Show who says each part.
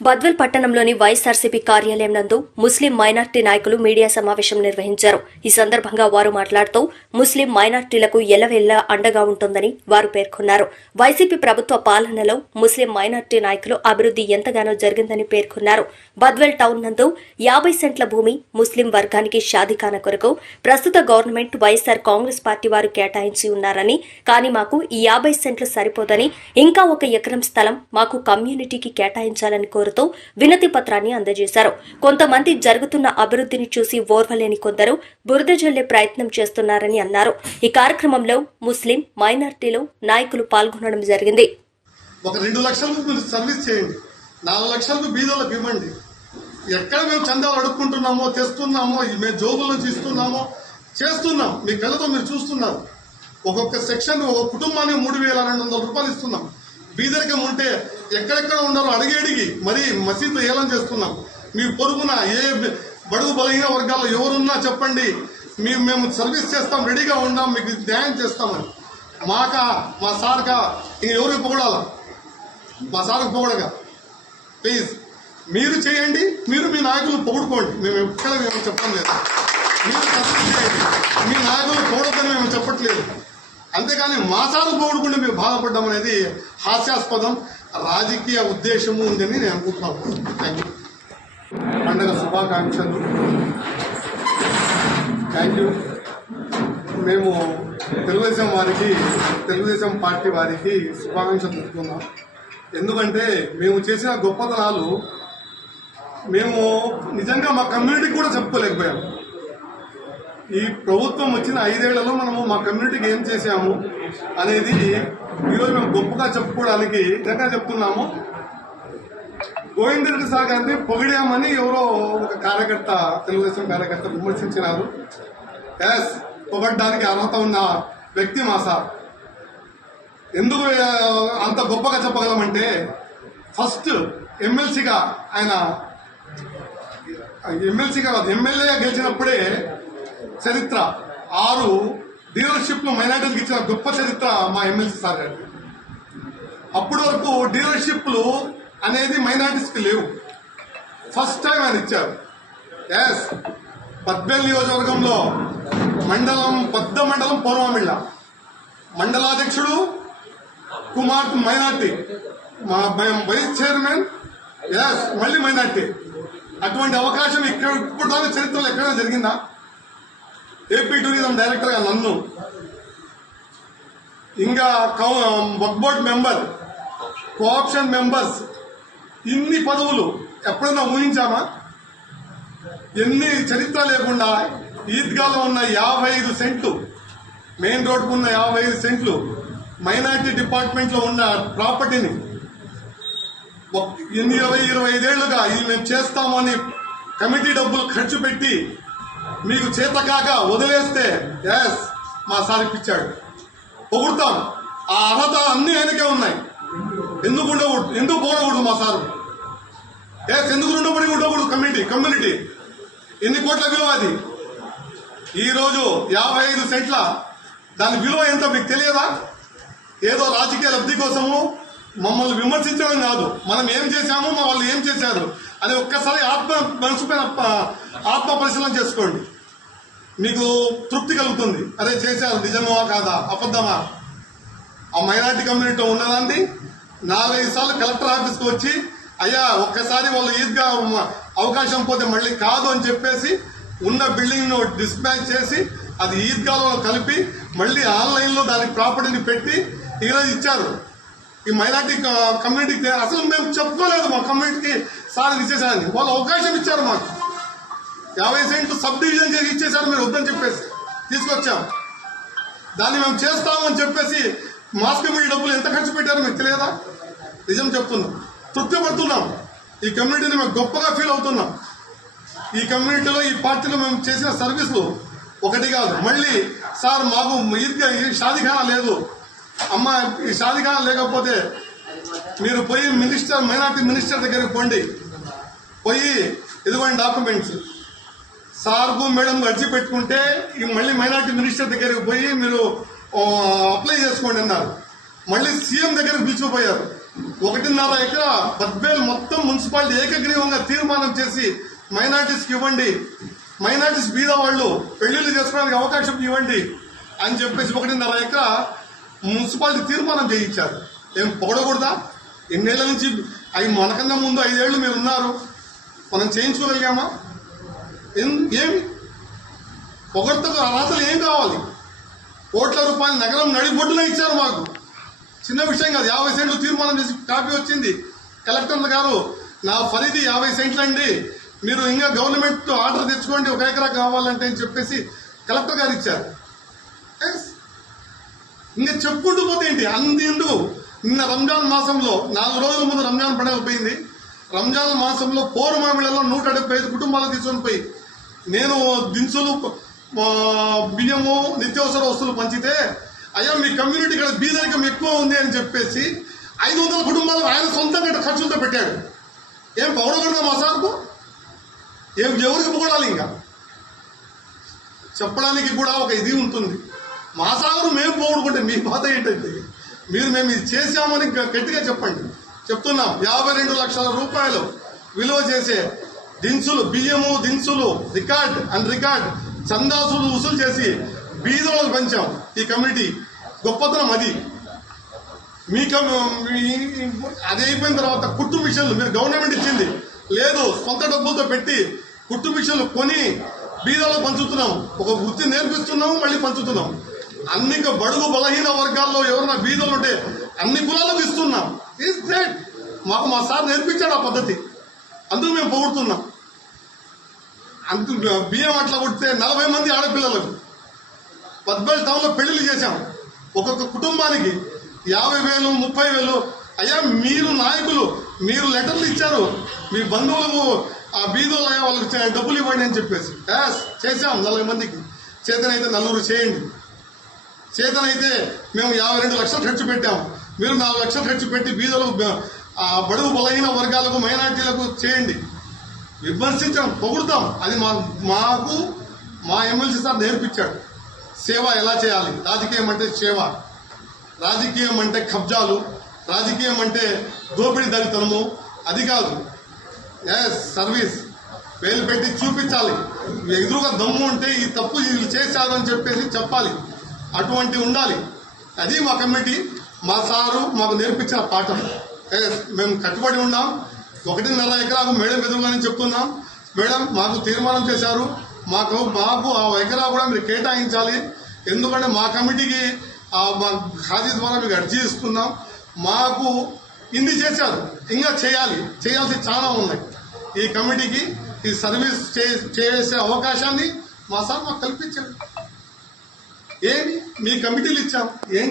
Speaker 1: బద్వల్ పట్టణంలోని వైఎస్ఆర్సీపీ కార్యాలయం నందు ముస్లిం మైనార్టీ నాయకులు మీడియా సమావేశం నిర్వహించారు. ఈ సందర్భంగా వారు మాట్లాడుతూ ముస్లిం మైనార్టీలకు ఎల్లవెల్లా అండగా ఉంటుందని వారు పేర్కొన్నారు. వైసీపీ ప్రభుత్వ పాలనలో ముస్లిం మైనార్టీ నాయకులు అభివృద్ధి ఎంతగానో జరిగిందని పేర్కొన్నారు. బద్వెల్ టౌన్ నందు యాభై సెంట్ల భూమి ముస్లిం వర్గానికి షాదిఖాన కొరకు ప్రస్తుత గవర్నమెంట్ వైఎస్ఆర్ కాంగ్రెస్ పార్టీ వారు కేటాయించి ఉన్నారని కానీ మాకు ఈ యాభై సెంట్లు సరిపోదని ఇంకా ఒక ఎకరం స్థలం మాకు కమ్యూనిటీకి కేటాయించాలని కోరు కోరుతూ వినతి పత్రాన్ని అందజేశారు. కొంతమంది జరుగుతున్న అభివృద్ధిని చూసి ఓర్వలేని కొందరు బురద జల్లే ప్రయత్నం చేస్తున్నారని అన్నారు. ఈ కార్యక్రమంలో ముస్లిం మైనార్టీలు నాయకులు పాల్గొనడం జరిగింది.
Speaker 2: ఒక రెండు లక్షలకు మీరు సర్వీస్ చేయండి. నాలుగు లక్షలకు బీదోళ్ళకి ఇవ్వండి ఎక్కడ మేము చందాలు అడుక్కుంటున్నామో తెస్తున్నామో మేము జోబుల నుంచి ఇస్తున్నామో చేస్తున్నాం. మీ కళ్ళతో మీరు చూస్తున్నారు. ఒక్కొక్క సెక్షన్ ఒక కుటుంబానికి మూడు వేల రెండు వందల రూపాయలు ఇస్తున్నాం. పేదరికం ఉంటే ఎక్కడెక్కడ ఉండాలో అడిగి అడిగి మరీ మసీదు ఏలం చేస్తున్నాం. మీ పొరుగున ఏ బడుగు బలహీన వర్గాల్లో ఎవరున్నా చెప్పండి. మేము మేము సర్వీస్ చేస్తాం రెడీగా ఉన్నాం మీకు న్యాయం చేస్తామని. మాకా మా సార్కా ఇంక ఎవరికి పొగడాల? మా సార్కు పొగడక. ప్లీజ్ మీరు చేయండి మీరు మీ నాయకులు పొగుడుకోండి. మేము ఎక్కడ మేము చెప్పడం లేదు. మీరు చేయండి. మీ నాయకులు పొగడొద్దని మేము చెప్పట్లేదు. అంతేకాని మాసాలు సార్లు మేము బాధపడ్డాం అనేది హాస్యాస్పదం. రాజకీయ ఉద్దేశము ఉందని నేను అనుకుంటున్నాను. థ్యాంక్ యూ పండగ శుభాకాంక్షలు. థ్యాంక్ యూ మేము తెలుగుదేశం వారికి తెలుగుదేశం పార్టీ వారికి శుభాకాంక్షలు తెలుపుతున్నాం. ఎందుకంటే మేము చేసిన గొప్పతనాలు మేము నిజంగా మా కమ్యూనిటీకి కూడా చెప్పుకోలేకపోయాము ఈ ప్రభుత్వం వచ్చిన ఐదేళ్ళలో మనము మా కమ్యూనిటీకి ఏం చేశాము అనేది ఈరోజు మేము గొప్పగా చెప్పుకోవడానికి నిజంగా చెప్తున్నాము. గోవిందరెడ్డి సార్ గారిని పొగిడామని ఎవరో ఒక కార్యకర్త తెలుగుదేశం కార్యకర్త విమర్శించినారు. ఎస్ పొగడ్డానికి అర్హత ఉన్న వ్యక్తి మా సార్. ఎందుకు అంత గొప్పగా చెప్పగలమంటే ఫస్ట్ ఎమ్మెల్సీగా ఆయన ఎమ్మెల్సీగా ఎమ్మెల్యేగా గెలిచినప్పుడే చరిత్ర. ఆరు డీలర్షిప్లో మైనార్టీలకు ఇచ్చిన గొప్ప చరిత్ర మా ఎమ్మెల్సీ సార్ గారికి అప్పటి వరకు డీలర్షిప్లు అనేది మైనార్టీస్కి లేవు. ఫస్ట్ టైం ఆయన ఇచ్చారు. ఎస్ పద్మేల్ నియోజకవర్గంలో మండలం పెద్ద మండలం పూర్వమిళ్ళ మండలాధ్యక్షుడు కుమార్ మైనార్టీ. మా భయం- వైస్ చైర్మన్. ఎస్ మళ్ళీ మైనార్టీ. అటువంటి అవకాశం ఇక్కడ ఇప్పుడు చరిత్రలో ఎక్కడైనా జరిగిందా? ఏపీ టూరిజం డైరెక్టర్గా నన్ను. ఇంకా వర్క్ బోర్డ్ మెంబర్ కోఆప్షన్ మెంబర్స్ ఇన్ని పదవులు ఎప్పుడైనా ఊహించామా? ఎన్ని చరిత్ర లేకుండా ఈద్గాలో ఉన్న యాభై ఐదు సెంట్లు మెయిన్ రోడ్కు ఉన్న యాభై ఐదు సెంట్లు మైనార్టీ డిపార్ట్మెంట్లో ఉన్న ప్రాపర్టీని ఇరవై ఇరవై ఐదేళ్ళుగా ఇది మేము చేస్తామని కమిటీ డబ్బులు ఖర్చు పెట్టి మీకు చేతకాక వదిలేస్తే ఎస్ మా సార్ ఇప్పించాడు. పొగుడతాం. ఆ అర్హత అన్నీ ఆయనకే ఉన్నాయి. ఎందుకు ఉండకూడదు? ఎందుకు పోడకూడదు మా సారు? ఎస్ ఎందుకు ఉండబడి ఉండకూడదు కమ్యూనిటీ కమ్యూనిటీ ఎన్ని కోట్ల విలువ అది? ఈరోజు యాభై ఐదు సెంట్ల దాని విలువ ఎంత మీకు తెలియదా? ఏదో రాజకీయ లబ్ధి కోసము మమ్మల్ని విమర్శించడం కాదు. మనం ఏం చేశాము మా వాళ్ళు ఏం చేశారు? అది ఒక్కసారి ఆత్మ మనసు పైన ఆత్మ పరిశీలన చేసుకోండి. మీకు తృప్తి కలుగుతుంది. అరే చేశారు నిజమా కాదా అబద్ధమా? ఆ మైనార్టీ కమ్యూనిటీ ఉన్నదండి నాలుగైదు సార్లు కలెక్టర్ ఆఫీస్కి వచ్చి అయ్యా ఒక్కసారి వాళ్ళు ఈద్గా అవకాశం పోతే మళ్ళీ కాదు అని చెప్పేసి ఉన్న బిల్డింగ్ను డిస్పాచ్ చేసి అది ఈద్గాలో కలిపి మళ్ళీ ఆన్లైన్లో దాని దానికి ప్రాపర్టీని పెట్టి ఈరోజు ఇచ్చారు. ఈ మైనార్టీ కమ్యూనిటీకి అసలు మేము చెప్పుకోలేదు మా కమ్యూనిటీకి సార్ ఇచ్చేసారని వాళ్ళు అవకాశం ఇచ్చారు మాకు యాభై సెంట్లు సబ్ డివిజన్ చేసి ఇచ్చేసారు మీరు వద్దని చెప్పేసి తీసుకొచ్చాం దాన్ని మేము చేస్తామని చెప్పేసి మాస్క్ మీ డబ్బులు ఎంత ఖర్చు పెట్టారో మీకు తెలియదా నిజం చెప్తున్నాం తృప్తి పడుతున్నాం ఈ కమ్యూనిటీని మేము గొప్పగా ఫీల్ అవుతున్నాం ఈ కమ్యూనిటీలో ఈ పార్టీలో మేము చేసిన సర్వీసులు ఒకటి కాదు మళ్ళీ సార్ మాకు ఈద్గా ఈ షాదిఖానా లేదు అమ్మ ఈ సాధికారం లేకపోతే మీరు పోయి మినిస్టర్ మైనార్టీ మినిస్టర్ దగ్గరికి పోండి. పోయి ఇదిగోండి డాక్యుమెంట్స్. సార్కు మేడం అర్జీ పెట్టుకుంటే ఈ మళ్ళీ మైనార్టీ మినిస్టర్ దగ్గరికి పోయి మీరు అప్లై చేసుకోండి అన్నారు. మళ్ళీ సీఎం దగ్గరకు పిలుచుకుపోయారు. ఒకటిన్నర ఎకరా బద్వేల్ మొత్తం మున్సిపాలిటీ ఏకగ్రీవంగా తీర్మానం చేసి మైనార్టీస్కి ఇవ్వండి. మైనార్టీస్ బీద వాళ్ళు పెళ్ళిళ్ళు చేసుకోవడానికి అవకాశం ఇవ్వండి అని చెప్పేసి ఒకటిన్నర ఎకరా మున్సిపాలిటీ తీర్మానం చేయించారు. ఏం పొగడకూడదా? ఎన్నేళ్ళ నుంచి అవి మనకన్నా ముందు ఐదేళ్ళు మీరు ఉన్నారు. మనం చేయించుకోగలిగామా? ఏం- ఏమి? పొగడతకు అర్హతలు ఏం కావాలి? కోట్ల రూపాయలు నగరం నడిబొడ్డున ఇచ్చారు మాకు. చిన్న విషయం కాదు యాభై సెంట్లు తీర్మానం చేసి కాపీ వచ్చింది. కలెక్టర్ గారు నా పరిధి యాభై సెంట్లు అండి. మీరు ఇంకా గవర్నమెంట్ ఆర్డర్ తెచ్చుకోండి ఒక ఎకరా కావాలంటే అని చెప్పేసి కలెక్టర్ గారు ఇచ్చారు. Yes. ఇంకా చెప్పుకుంటూ పోతే ఏంటి? అంది నిన్న రంజాన్ మాసంలో నాలుగు రోజుల ముందు రంజాన్ పండుగ పోయింది. రంజాన్ మాసంలో పౌర్ణమామిలలో నూట డెబ్బై ఐదు కుటుంబాలు తీసుకొని పోయి నేను దినుసులు బియ్యము నిత్యావసర వస్తువులు పంచితే అయ్యా మీ కమ్యూనిటీ ఇక్కడ బీదరికం ఎక్కువ ఉంది అని చెప్పేసి ఐదు వందల కుటుంబాలు ఆయన సొంతంగా ఖర్చులతో పెట్టాడు. ఏం పౌడగొడదాం మా సార్కు? ఏం ఎవరికి పొగడాలి ఇంకా? చెప్పడానికి కూడా ఒక ఇది ఉంటుంది. మా సాగరు మేము పోగొడుకుంటే మీ బాధ ఏంటంటే మీరు మేము ఇది చేశామని గట్టిగా చెప్పండి. చెప్తున్నాం యాభై రెండు లక్షల రూపాయలు విలువ చేసే దినుసులు బియ్యము దినుసులు రికార్డ్ అండ్ రికార్డ్ చందాసులు వసూలు చేసి బీదోళ్ళకు పంచాం. ఈ కమిటీ గొప్పతనం అది. మీ అది అయిపోయిన తర్వాత కుట్టు మిషన్లు మీరు గవర్నమెంట్ ఇచ్చింది. లేదు సొంత డబ్బులతో పెట్టి కుట్టు మిషన్లు కొని బీదలో పంచుతున్నాం. ఒక వృత్తి నేర్పిస్తున్నాము మళ్ళీ పంచుతున్నాం. అన్ని బడుగు బలహీన వర్గాల్లో ఎవరైనా బీదలు ఉంటే అన్ని కులాలకు ఇస్తున్నాం. ఈజ్ గ్రేట్ మాకు మా సార్ నేర్పించాడు ఆ పద్ధతి. అందుకు మేము పొగుడుతున్నాం. అందు బియ్యం అట్లా కొడితే నలభై మంది ఆడపిల్లలకు. పద్మల్ టౌన్లో పెళ్ళిళ్ళు చేశాం. ఒక్కొక్క కుటుంబానికి యాభై వేలు ముప్పై వేలు. అయ్యా మీరు నాయకులు మీరు లెటర్లు ఇచ్చారు. మీ బంధువులకు ఆ బీదోలు అయ్యా వాళ్ళకి డబ్బులు ఇవ్వండి అని చెప్పేసి. యాస్ చేశాం నలభై మందికి. చేతనైతే నలుగురు చేయండి. చేతనైతే మేము యాభై రెండు లక్షలు ఖర్చు పెట్టాం. మీరు నాలుగు లక్షలు ఖర్చు పెట్టి బీదలకు బడుగు బలహీన వర్గాలకు మైనార్టీలకు చేయండి. విమర్శించడం పొగుడుతాం. అది మా మాకు మా ఎమ్మెల్సీ సార్ నేర్పించాడు. సేవ ఎలా చేయాలి? రాజకీయం అంటే సేవ. రాజకీయం అంటే కబ్జాలు. రాజకీయం అంటే దోపిడీ దళితనము. అది కాదు. ఎస్ సర్వీస్. వేలు పెట్టి చూపించాలి. ఎదురుగా దమ్ము ఉంటే ఈ తప్పు వీళ్ళు చేశారు అని చెప్పేసి చెప్పాలి. అటువంటి ఉండాలి. అది మా కమిటీ మా సారు మాకు నేర్పించిన పాఠం. మేము కట్టుబడి ఉన్నాం. ఒకటిన్నర ఎకరాకు మేడం ఎదురుగానే చెప్తున్నాం. మేడం మాకు తీర్మానం చేశారు. మాకు మాకు ఆ ఎకరా కూడా మీరు కేటాయించాలి. ఎందుకంటే మా కమిటీకి మా ఖాదీ ద్వారా మీకు అర్జీ ఇస్తున్నాం. మాకు ఇన్ని చేశారు. ఇంకా చేయాలి. చేయాల్సి చాలా ఉన్నాయి. ఈ కమిటీకి ఈ సర్వీస్ చే- చేసే అవకాశాన్ని మా సార్ మాకు కల్పించారు. ఏమి? మీ కమిటీలు ఇచ్చాం. ఏం